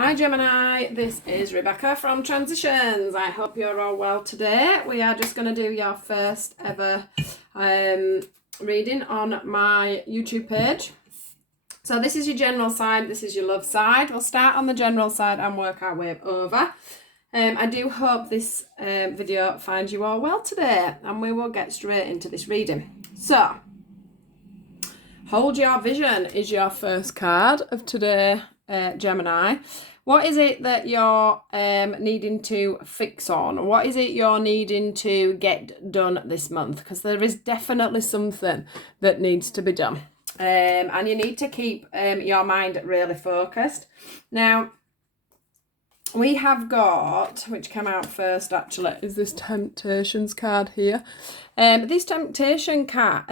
Hi Gemini, this is Rebecca from Transitions. I hope you're all well today. We are just going to do your first ever reading on my YouTube page. So this is your general side, this is your love side. We'll start on the general side and work our way over. I do hope this video finds you all well today, and we will get straight into this reading. So, Hold Your Vision is your first card of today, Gemini. What is it that you're needing to fix on? What is it you're needing to get done this month? Because there is definitely something that needs to be done. And you need to keep your mind really focused. Now, we have got, which came out first actually, is this Temptations card here. This Temptation card,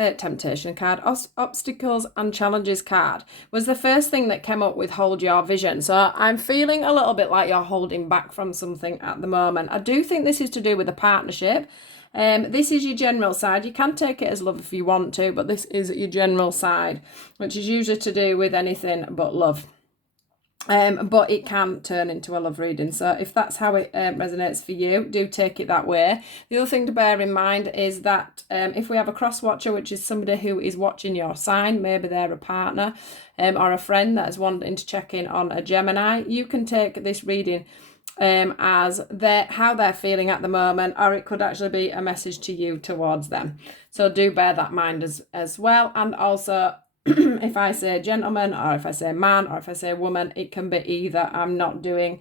Obstacles and Challenges card, was the first thing that came up with Hold Your Vision. So I'm feeling a little bit like you're holding back from something at the moment. I do think this is to do with a partnership. This is your general side. You can take it as love if you want to, but this is your general side, which is usually to do with anything but love. But it can turn into a love reading. So if that's how it resonates for you, do take it that way. The other thing to bear in mind is that if we have a cross watcher, which is somebody who is watching your sign, maybe they're a partner or a friend that is wanting to check in on a Gemini, you can take this reading as how they're feeling at the moment, or it could actually be a message to you towards them. So do bear that in mind as well. And also, if I say gentleman, or if I say man, or if I say woman, it can be either. I'm not doing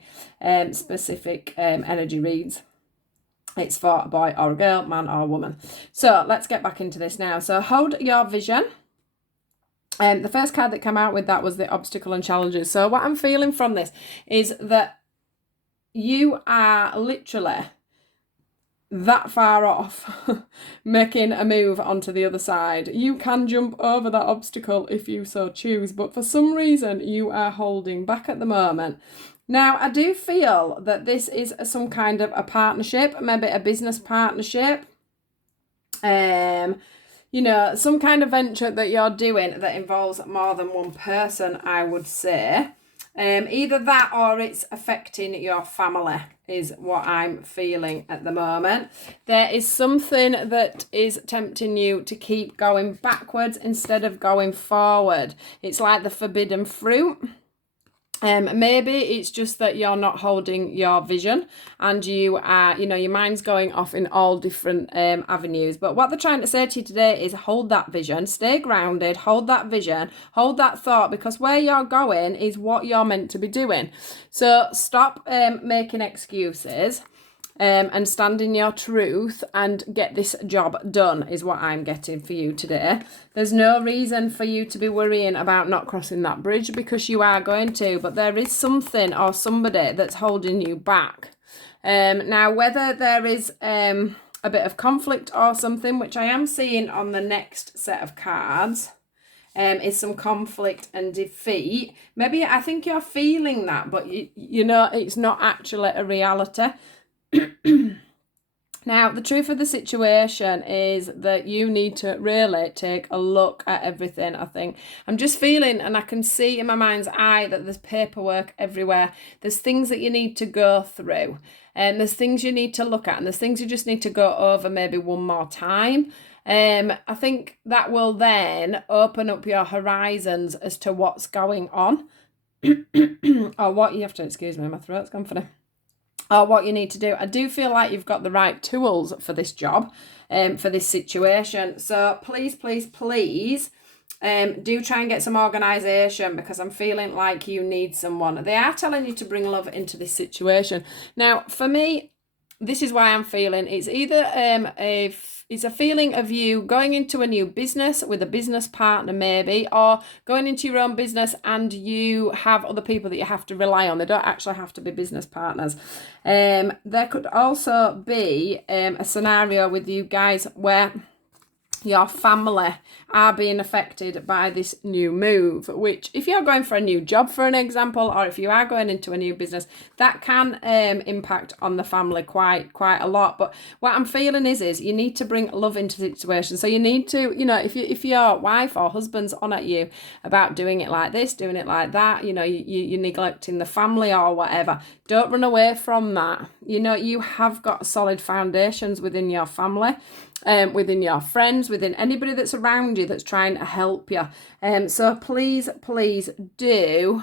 specific energy reads. It's for a boy or a girl, man or woman. So let's get back into this now. So Hold Your Vision. The first card that came out with that was the Obstacle and Challenges. So what I'm feeling from this is that you are literally that far off making a move onto the other side. You can jump over that obstacle if you so choose, but for some reason you are holding back at the moment. Now, I do feel that this is some kind of a partnership, maybe a business partnership, some kind of venture that you're doing that involves more than one person, I would say. Either that or it's affecting your family is what I'm feeling at the moment. There is something that is tempting you to keep going backwards instead of going forward. It's like the forbidden fruit. Maybe it's just that you're not holding your vision and you are, your mind's going off in all different avenues. But what they're trying to say to you today is hold that vision, stay grounded, hold that vision, hold that thought, because where you're going is what you're meant to be doing. So stop making excuses. And stand in your truth and get this job done is what I'm getting for you today. There's no reason for you to be worrying about not crossing that bridge, because you are going to, but there is something or somebody that's holding you back. Now, whether there is a bit of conflict or something, which I am seeing on the next set of cards, is some conflict and defeat. Maybe I think you're feeling that, but it's not actually a reality. Now, the truth of the situation is that you need to really take a look at everything, I think. I'm just feeling, and I can see in my mind's eye, that there's paperwork everywhere. There's things that you need to go through, and there's things you need to look at, and there's things you just need to go over maybe one more time. I think that will then open up your horizons as to what's going on. Or what you have to, excuse me, my throat's gone funny. Or what you need to do. I do feel like you've got the right tools for this job, for this situation. So please, please, please, do try and get some organisation, because I'm feeling like you need someone. They are telling you to bring love into this situation. Now, for me, this is why I'm feeling it's either it's a feeling of you going into a new business with a business partner maybe, or going into your own business and you have other people that you have to rely on. They don't actually have to be business partners. There could also be a scenario with you guys where your family are being affected by this new move, which if you're going for a new job, for an example, or if you are going into a new business, that can impact on the family quite a lot. But what I'm feeling is you need to bring love into the situation. So you need to, if your wife or husband's on at you about doing it like this, doing it like that, you're neglecting the family or whatever, don't run away from that. You have got solid foundations within your family, within your friends, within anybody that's around you that's trying to help you. So please do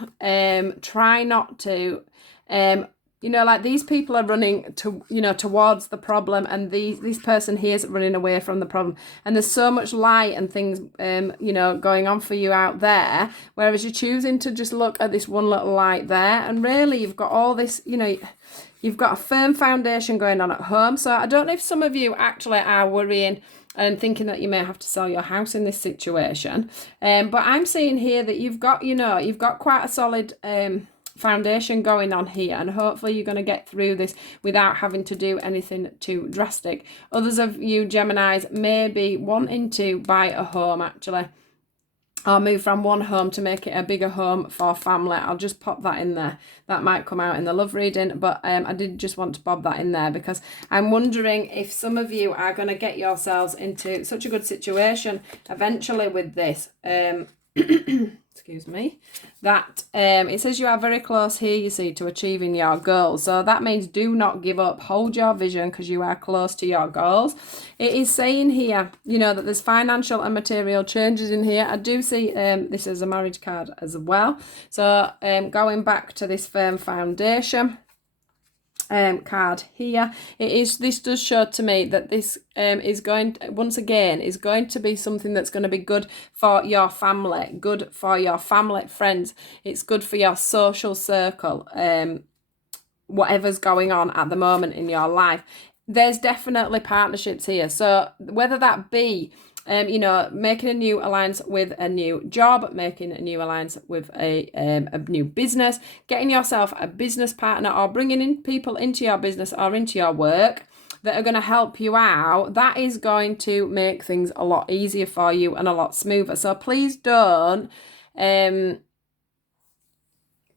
try not to, like these people are running to, towards the problem, and this person here is running away from the problem. And there's so much light and things, going on for you out there, whereas you're choosing to just look at this one little light there, and really you've got all this, you've got a firm foundation going on at home. So I don't know if some of you actually are worrying and thinking that you may have to sell your house in this situation. But I'm seeing here that you've got quite a solid foundation going on here, and hopefully you're going to get through this without having to do anything too drastic. Others of you Geminis may be wanting to buy a home actually, or move from one home to make it a bigger home for family. I'll just pop that in there. That might come out in the love reading, but I did just want to bob that in there because I'm wondering if some of you are going to get yourselves into such a good situation eventually with this. Excuse me, that it says you are very close here, you see, to achieving your goals. So that means do not give up, hold your vision, because you are close to your goals. It is saying here, that there's financial and material changes in here. I do see this as a marriage card as well. So going back to this firm foundation card here, this does show to me that this is going to be something that's going to be good for your family, good for your family, friends. It's good for your social circle, whatever's going on at the moment in your life. There's definitely partnerships here. So whether that be making a new alliance with a new job, making a new alliance with a new business, getting yourself a business partner, or bringing in people into your business or into your work that are going to help you out, that is going to make things a lot easier for you and a lot smoother. So please don't,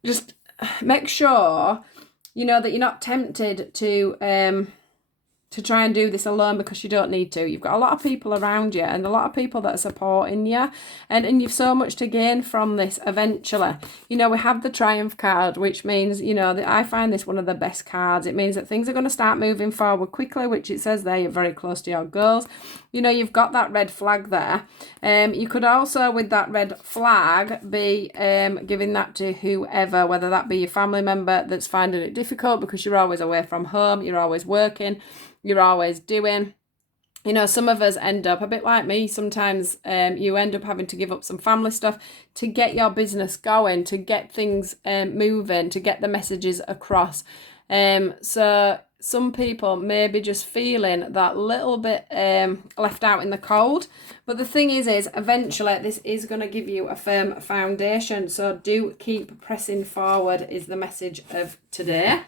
just make sure, that you're not tempted to try and do this alone, because you don't need to. You've got a lot of people around you and a lot of people that are supporting you, and you've so much to gain from this eventually. We have the Triumph card, which means, that I find this one of the best cards. It means that things are going to start moving forward quickly, which it says there, you're very close to your goals. You've got that red flag there. You could also, with that red flag, be giving that to whoever, whether that be your family member that's finding it difficult because you're always away from home, you're always working, you're always doing. Some of us end up a bit like me. Sometimes you end up having to give up some family stuff to get your business going, to get things moving, to get the messages across. So some people may be just feeling that little bit left out in the cold. But the thing is eventually this is going to give you a firm foundation. So do keep pressing forward is the message of today.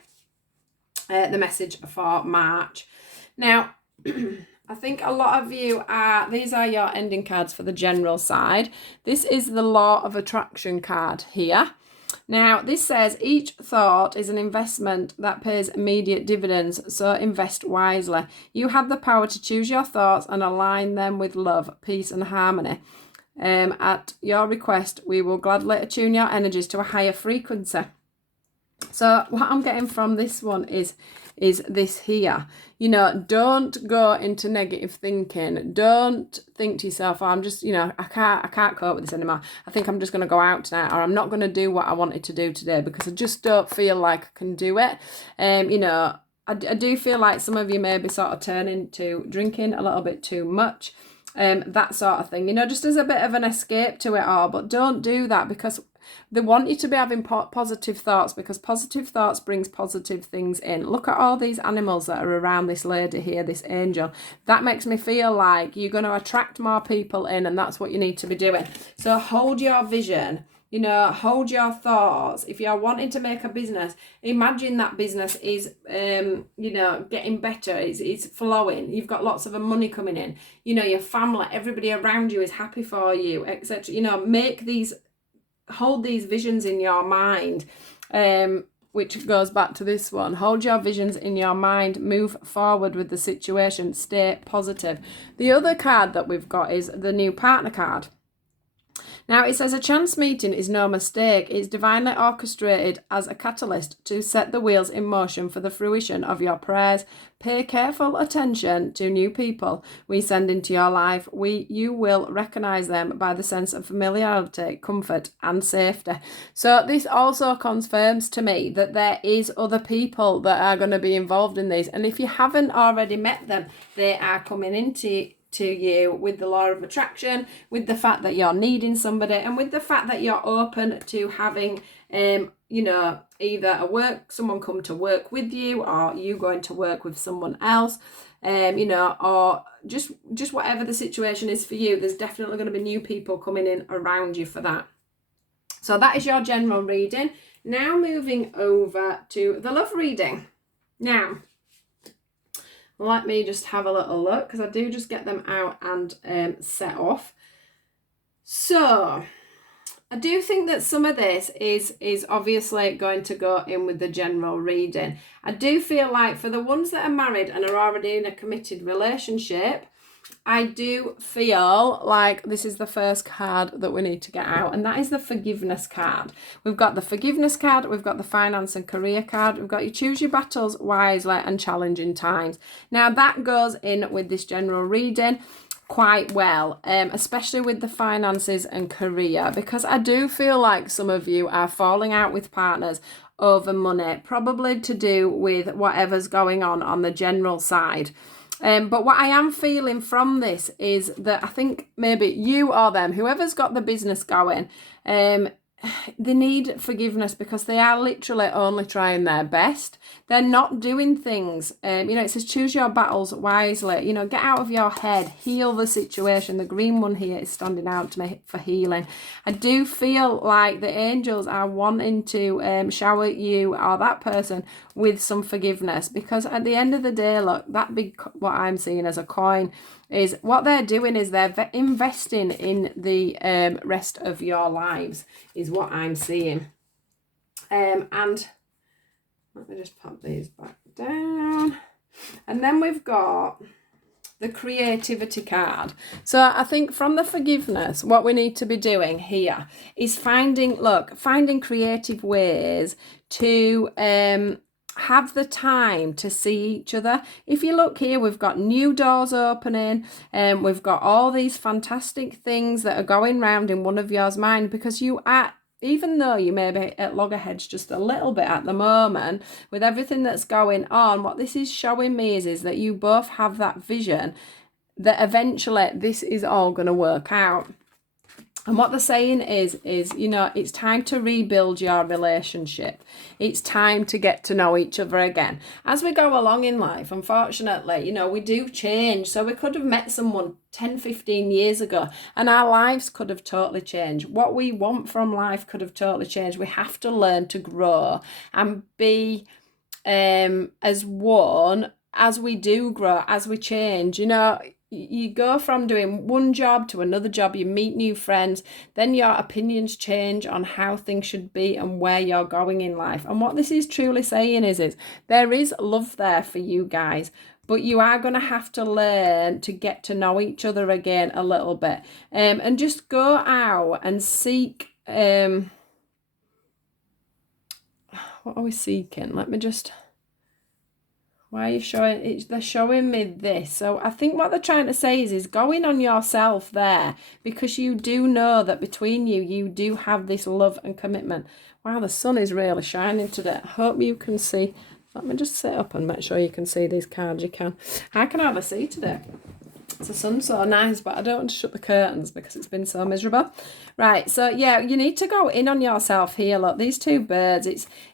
The message for March. Now, I think a lot of you these are your ending cards for the general side. This is the Law of Attraction card here. Now, this says each thought is an investment that pays immediate dividends, so invest wisely. You have the power to choose your thoughts and align them with love, peace and harmony. At your request, we will gladly attune your energies to a higher frequency. So what I'm getting from this one is this here. Don't go into negative thinking. Don't think to yourself, I'm just, I can't cope with this anymore. I think I'm just going to go out tonight, or I'm not going to do what I wanted to do today because I just don't feel like I can do it. I do feel like some of you may be sort of turning to drinking a little bit too much. That sort of thing, just as a bit of an escape to it all. But don't do that, because they want you to be having positive thoughts, because positive thoughts brings positive things in. Look at all these animals that are around this lady here, this angel. That makes me feel like you're going to attract more people in, and that's what you need to be doing. So hold your vision. You know, hold your thoughts. If you're wanting to make a business, imagine that business is, you know, getting better. It's flowing. You've got lots of money coming in. You know, your family, everybody around you is happy for you, etc. You know, hold these visions in your mind. Which goes back to this one. Hold your visions in your mind. Move forward with the situation. Stay positive. The other card that we've got is the new partner card. Now, it says a chance meeting is no mistake. It's divinely orchestrated as a catalyst to set the wheels in motion for the fruition of your prayers. Pay careful attention to new people we send into your life. You will recognize them by the sense of familiarity, comfort, and safety. So this also confirms to me that there is other people that are going to be involved in this. And if you haven't already met them, they are coming into you with the law of attraction, with the fact that you're needing somebody, and with the fact that you're open to having you know, either someone come to work with you, or you going to work with someone else, you know, or just whatever the situation is for you. There's definitely going to be new people coming in around you for that. So that is your general reading. Now moving over to the love reading. Now, let me just have a little look, because I do just get them out and set off. So I do think that some of this is obviously going to go in with the general reading. I do feel like for the ones that are married and are already in a committed relationship, I do feel like this is the first card that we need to get out, and that is the forgiveness card. We've got the forgiveness card, we've got the finance and career card, we've got you choose your battles wisely and challenging times. Now that goes in with this general reading quite well, especially with the finances and career, because I do feel like some of you are falling out with partners over money, probably to do with whatever's going on the general side. But what I am feeling from this is that I think maybe you or them, whoever's got the business going, they need forgiveness, because they are literally only trying their best. They're not doing things. You know, it says choose your battles wisely. You know, get out of your head, heal the situation. The green one here is standing out to me for healing. I do feel like the angels are wanting to shower you or that person with some forgiveness, because at the end of the day, look, that big, what I'm seeing as a coin, is what they're doing is they're investing in the rest of your lives, is what I'm seeing. And let me just pop these back down. And then we've got the creativity card. So I think from the forgiveness, what we need to be doing here is finding creative ways to have the time to see each other. If you look here, we've got new doors opening, and we've got all these fantastic things that are going round in one of yours mind, because you are, even though you may be at loggerheads just a little bit at the moment with everything that's going on, what this is showing me is that you both have that vision that eventually this is all going to work out. And what they're saying is, you know, it's time to rebuild your relationship. It's time to get to know each other again. As we go along in life, unfortunately, you know, we do change. So we could have met someone 10, 15 years ago, and our lives could have totally changed. What we want from life could have totally changed. We have to learn to grow and be as one as we do grow, as we change. You know, you go from doing one job to another job, you meet new friends, then your opinions change on how things should be and where you're going in life. And what this is truly saying is there is love there for you guys, but you are going to have to learn to get to know each other again a little bit, and just go out and seek, what are we seeking? Let me just... Why are you showing it? They're showing me this. So I think what they're trying to say is go in on yourself there, because you do know that between you do have this love and commitment. Wow, the sun is really shining today. I hope you can see. Let me just sit up and make sure you can see these cards. You can. I can hardly see today. The sun's so nice, but I don't want to shut the curtains because it's been so miserable. Right, so yeah, you need to go in on yourself here. Look, these two birds,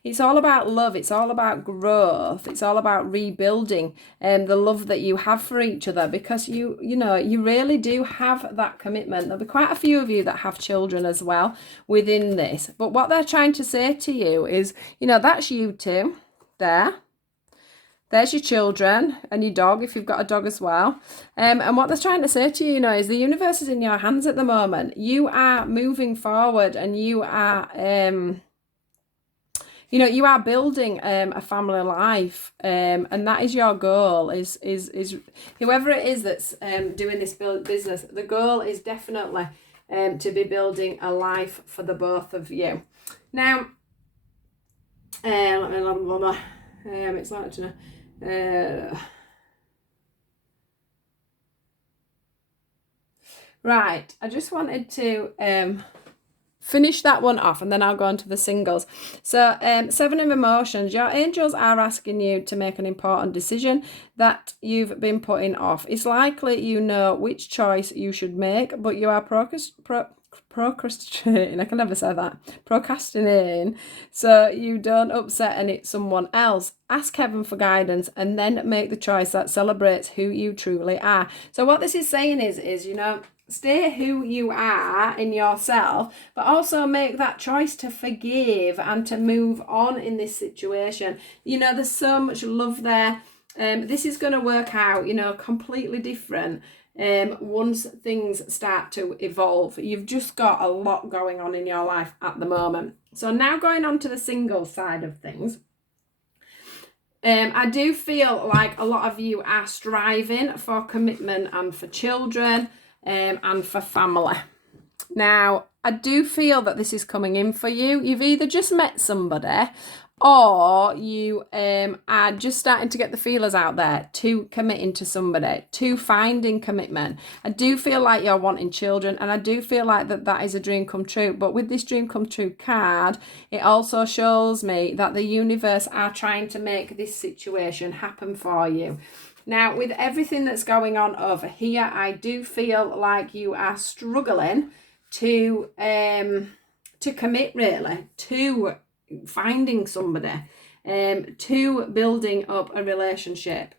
it's all about love. It's all about growth. It's all about rebuilding the love that you have for each other, because you know, you really do have that commitment. There'll be quite a few of you that have children as well within this. But what they're trying to say to you is, you know, that's you two there. There's your children and your dog, if you've got a dog as well. And what they're trying to say to you, you know, is the universe is in your hands at the moment. You are moving forward, and you are, you know, you are building a family life, and that is your goal. Is whoever it is that's doing this business, the goal is definitely to be building a life for the both of you. Now, it's like to know. Right, I just wanted to finish that one off, and then I'll go on to the singles. So 7 of emotions, your angels are asking you to make an important decision that you've been putting off. It's likely you know which choice you should make, but you are procrastinating. I can never say that. Procrastinating, so you don't upset someone else. Ask heaven for guidance, and then make the choice that celebrates who you truly are. So what this is saying is, you know, stay who you are in yourself, but also make that choice to forgive and to move on in this situation. You know, there's so much love there. This is going to work out, you know, completely different once things start to evolve. You've just got a lot going on in your life at the moment. So now going on to the single side of things. I do feel like a lot of you are striving for commitment and for children and for family. Now, I do feel that this is coming in for you. You've either just met somebody, or you are just starting to get the feelers out there to committing to somebody, to finding commitment. I do feel like you're wanting children, and I do feel like that is a dream come true. But with this dream come true card, it also shows me that the universe are trying to make this situation happen for you. Now, with everything that's going on over here, I do feel like you are struggling to commit, really, to finding somebody, to building up a relationship.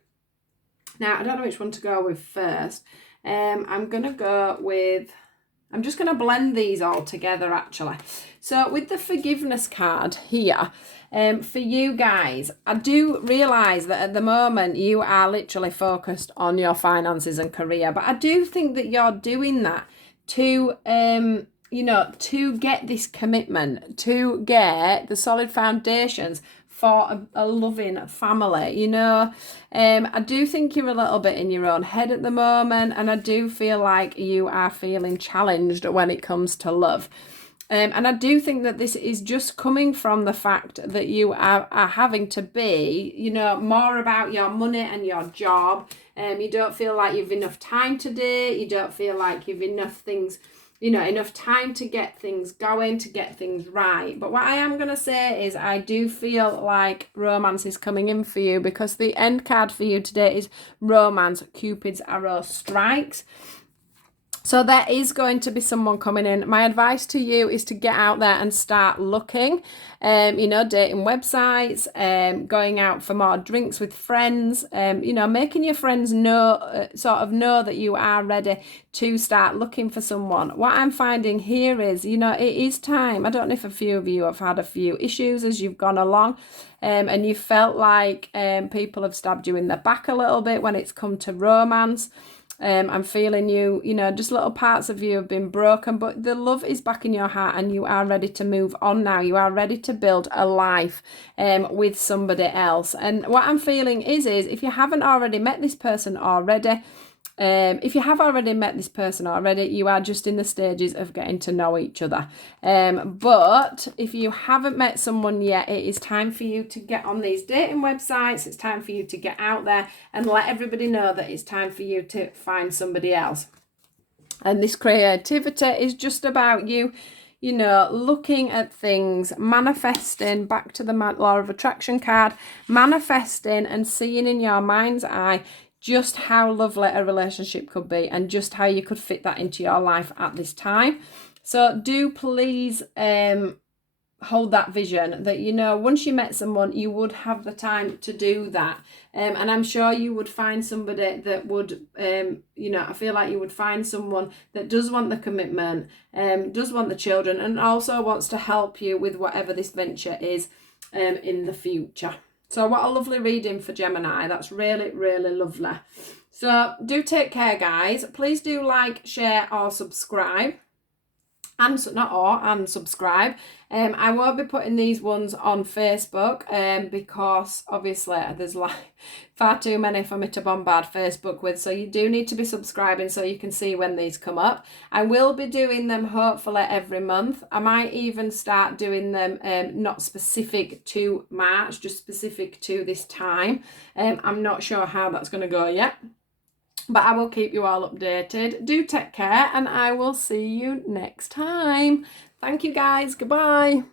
Now, I don't know which one to go with first. I'm just going to blend these all together, actually. So with the forgiveness card here, for you guys, I do realise that at the moment you are literally focused on your finances and career, but I do think that you're doing that to you know, to get this commitment, to get the solid foundations for a loving family. You know, I do think you're a little bit in your own head at the moment, and I do feel like you are feeling challenged when it comes to love. And I do think that this is just coming from the fact that you are having to be, you know, more about your money and your job. You don't feel like you've enough time to date. You don't feel like you've enough things, you know, enough time to get things going, to get things right. But what I am going to say is I do feel like romance is coming in for you, because the end card for you today is romance. Cupid's arrow strikes. So there is going to be someone coming in. My advice to you is to get out there and start looking, you know, dating websites, going out for more drinks with friends, you know, making your friends know, sort of know that you are ready to start looking for someone. What I'm finding here is, you know, it is time. I don't know if a few of you have had a few issues as you've gone along, and you felt like people have stabbed you in the back a little bit when it's come to romance. I'm feeling you know, just little parts of you have been broken, but the love is back in your heart, and you are ready to move on now. You are ready to build a life with somebody else. And what I'm feeling is if you haven't already met this person already, if you have already met this person already, you are just in the stages of getting to know each other. But if you haven't met someone yet, it is time for you to get on these dating websites. It's time for you to get out there and let everybody know that it's time for you to find somebody else. And this creativity is just about you, you know, looking at things, manifesting, back to the law of attraction card, manifesting and seeing in your mind's eye just how lovely a relationship could be and just how you could fit that into your life at this time. So do please hold that vision that, you know, once you met someone, you would have the time to do that. And I'm sure you would find somebody that would, you know, I feel like you would find someone that does want the commitment, does want the children, and also wants to help you with whatever this venture is in the future. So what a lovely reading for Gemini. That's really, really lovely. So do take care, guys. Please do like, share, or subscribe. And subscribe. I won't be putting these ones on Facebook because obviously there's like far too many for me to bombard Facebook with. So you do need to be subscribing so you can see when these come up. I will be doing them hopefully every month. I might even start doing them not specific to March, just specific to this time. I'm not sure how that's going to go yet. But I will keep you all updated. Do take care, and I will see you next time. Thank you, guys. Goodbye.